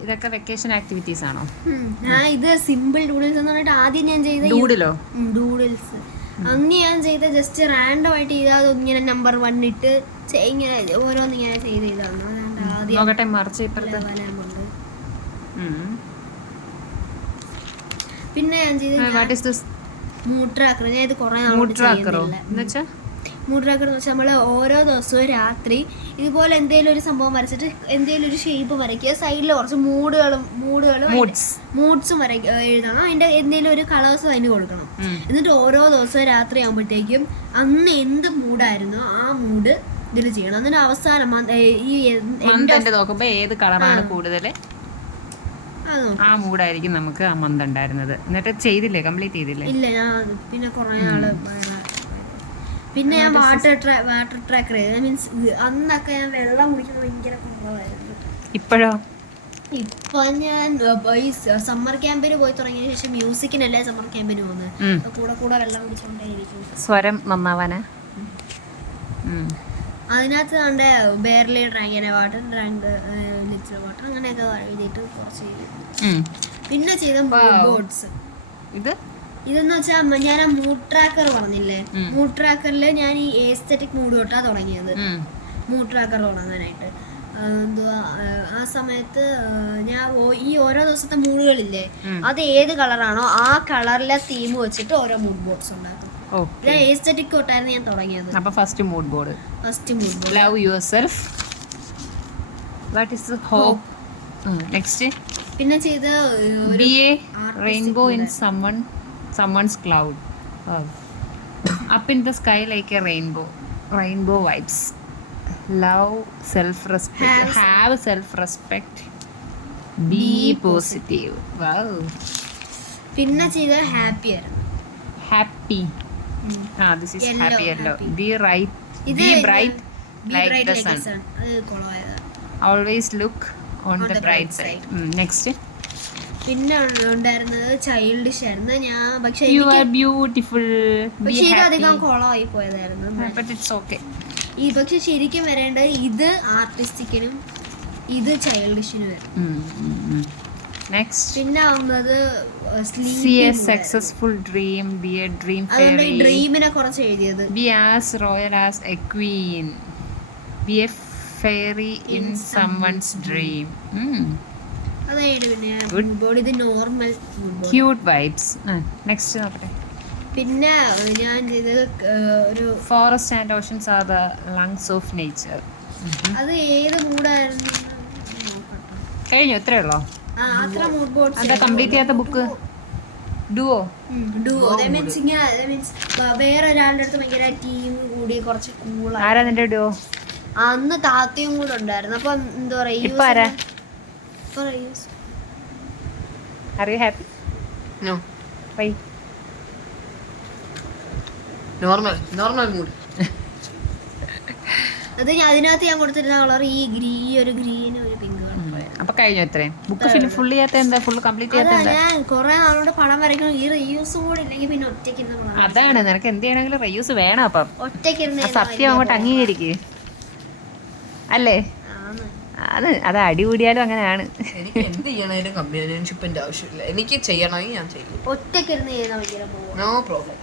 ഇതൊക്കെ vacation activities ആണോ. ഞാൻ ഇത് സിമ്പിൾ ഡൂഡിൽസ് എന്ന് പറഞ്ഞിട്ട് ആദ്യം ഞാൻ ചെയ്ത ഡൂഡിലോ ഡൂഡിൽസ് അന്ന് ഞാൻ ചെയ്ത ജസ്റ്റ് റാൻഡം ആയിട്ട് ചെയ്താൽ ഇങ്ങനെ നമ്പർ വൺ ഇട്ട് ഇങ്ങനെ ഓരോന്ന് ഇങ്ങനെ ചെയ്ത് ചെയ്താണ് നോക്കട്ടെ മറിച്ച് ഇപ്പുറത്ത്. വരാമുണ്ട് പിന്നെ ഞാൻ ചെയ്ത മൂട്രാക്കർ ഞാൻ ഇത് കുറെ നാളോട് മൂട്രാക്കറോ എന്ന് എന്നുവെച്ചാ മൂട്രാക്കർ എന്ന് വെച്ചാൽ നമ്മൾ ഓരോ ദിവസവും രാത്രി ഇതുപോലെ എന്തെങ്കിലും ഒരു സംഭവം വരച്ചിട്ട് എന്തെങ്കിലും ഒരു ഷേപ്പ് വരയ്ക്കുക. സൈഡിൽ കുറച്ച് മൂടുകളും മൂടുകളും മൂഡ്സ് മൂഡ്സും വര എഴുതണം. അതിന്റെ എന്തെങ്കിലും ഒരു കളേഴ്സ് അതിന് കൊടുക്കണം. എന്നിട്ട് ഓരോ ദിവസവും രാത്രി ആകുമ്പോഴത്തേക്കും അന്ന് എന്ത് മൂഡായിരുന്നോ ആ മൂഡ് ഇതിൽ ചെയ്യണം. എന്നിട്ട് അവസാനം ഈ നോക്കുമ്പോൾ ഏത് കളറാണ് കൂടുതൽ. ആ. മൂഡായിരിക്കും നമുക്ക് ആ മന്ത് ഉണ്ടായിരുന്നത്. എന്നിട്ട് ചെയ്തില്ലേ? കംപ്ലീറ്റ് ചെയ്തില്ലേ? ഇല്ല ഞാൻ പിന്നെ കുറേ നാൾ പിന്നെ ഞാൻ വാട്ടർ ട്രാ വാട്ടർ ട്രാക്കർ മീൻസ് അന്നൊക്കെ ഞാൻ വെള്ളം കുടിക്കുന്നത് ഭയങ്കര കുറവായിരുന്നു. ഇപ്പോഴോ? ഇപ്പൊ ഞാൻ ഈ സമ്മർ ക്യാമ്പിന് പോയി തുടങ്ങിയ ശേഷം മ്യൂസിക്കിനല്ലേ സമ്മർ ക്യാമ്പിന് പോകുന്നത്. കൂടെ കൂടെ വെള്ളം കുടിച്ചോണ്ടേയിരിക്കും. സ്വരം നന്നാവാനാ. അതിനകത്ത് കണ്ട ബേർലി അങ്ങനെ വാട്ടർ ഡ്രാങ്ക് ലിറ്റർ വാട്ടർ അങ്ങനെയൊക്കെ എഴുതിയിട്ട് കുറച്ച്. പിന്നെ ചെയ്ത ബോട്ട്സ് ബോർഡ്സ് ഇത്? ഇതെന്ന് വെച്ചാൽ ഞാൻ ആ മൂഡ് ട്രാക്കർ പറഞ്ഞില്ലേ? മൂഡ് ട്രാക്കറിൽ ഞാൻ ഈ ഏസ്തറ്റിക് മൂഡ് തൊട്ടാ തുടങ്ങിയത്. മൂഡ് ട്രാക്കർ തുടങ്ങാനായിട്ട്. എന്തുവാ ആ, സമയത്ത് ഞാൻ ഈ ഓരോ ദിവസത്തെ മൂഡുകളില്ലേ അത് ഏത് കളറാണോ ആ കളറിലെ തീം വെച്ചിട്ട് ഓരോ മൂഡ് ബോർഡ്സ് ഉണ്ടാക്കും. ഞാൻ ഏസ്തറ്റിക് തൊട്ടായിരുന്നു ഞാൻ തുടങ്ങിയത്. അപ്പൊ first mood board first mood board love yourself what is hope next പിന്നെ ചെയ്ത ഒരു be a rainbow in someone someone's cloud up in the sky like a rainbow rainbow vibes love self respect Have have self respect be positive പിന്നെ ചെയ്ത happy happy ആ this is happy happy. Be right be bright Be like bright the like sun always look on On the the bright bright side next പിന്നെ ഉണ്ടായിരുന്നത് childish ആയിരുന്നു. ഞാൻ പക്ഷെ you are beautiful പക്ഷേ ഇത് അധികം കുളമായി പോയതായിരുന്നു. ബട്ട് ഇറ്റ്സ് ഓക്കെ ഈ പക്ഷെ ശരിക്കും വരേണ്ടത് ഇത് ആർട്ടിസ്റ്റിക്കിനും ഇത് ചൈൽഡിഷിനും വരും നെക്സ്റ്റ് പിന്നെ ആവുന്നത് see a successful dream be a dream അതുകൊണ്ട് ഈ ഫെയറി ഡ്രീമിനെ കുറച്ച് എഴുതിയത്. Be as royal as a queen be a fairy in dream ഇത് normal board cute vibes next നോക്കട്ടെ. പിന്നെ ഞാൻ ചെയ്തത് ഏഹ്, ഒരു forest and oceans are the lungs of nature അത് ഏത് മൂഡായിരുന്നു കഴിഞ്ഞു ഇത്രേ ഉള്ളോ? ആ അത്ര മൂഡ് ബോർഡ്സ് എന്താ കംപ്ലീറ്റ് ചെയ്യാത്ത ബുക്ക് ഡുവോ ഡുവോ മീൻസ് ഇങ്ങനെ മീൻസ് വേറെ ഒരാളുടെ അടുത്ത് ഭയങ്കര ടീം കൂടി കുറച്ച് കൂൾ ആരാ നിന്റെ ഡുവോ അന്ന് താത്തയും കൂടെ ഉണ്ടായിരുന്നു. അപ്പൊ എന്താ പറയാ ഇപ്പൊ ആരാ Are you happy No, Why? normal, normal mood. അത് ഞാൻ അതിനകത്ത് ഞാൻ കൊടുത്തിരുന്ന കളർ ഈ ഗ്രീ ഒരു ഗ്രീൻ ഒരു പിങ്ക് അപ്പൊ കഴിഞ്ഞു ഇത്രയും. ബുക്ക് ഫിൽ ഫുൾ ചെയ്യാത്ത എന്താ? ഫുൾ കംപ്ലീറ്റ് ചെയ്യാത്ത ഞാൻ കുറെ നാളോട് പടം വരയ്ക്കണം. ഈ റീയൂസ് കൂടെ ഇല്ലെങ്കിൽ പിന്നെ ഒറ്റയ്ക്ക് അതാണ്. നിനക്ക് എന്ത് ചെയ്യണമെങ്കിലും റീയൂസ് വേണം അപ്പം. ഒറ്റയ്ക്ക് സത്യം അങ്ങോട്ട് അംഗീകരിക്കേ. അല്ലേ. അത് അത് അടി കൂടിയാലും അങ്ങനെയാണ്. എനിക്ക് എന്ത് ചെയ്യണേലും ആവശ്യമില്ല. എനിക്ക് ചെയ്യണമെങ്കിൽ ഞാൻ ചെയ്യും. ചെയ്യുന്ന നോ പ്രോബ്ലം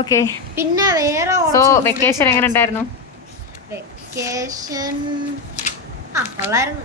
ഓക്കെ പിന്നെ വേറെ സോ വെക്കേഷൻ എങ്ങനെ ഉണ്ടായിരുന്നു? വെക്കേഷൻ ആ കൊള്ളായിരുന്നു.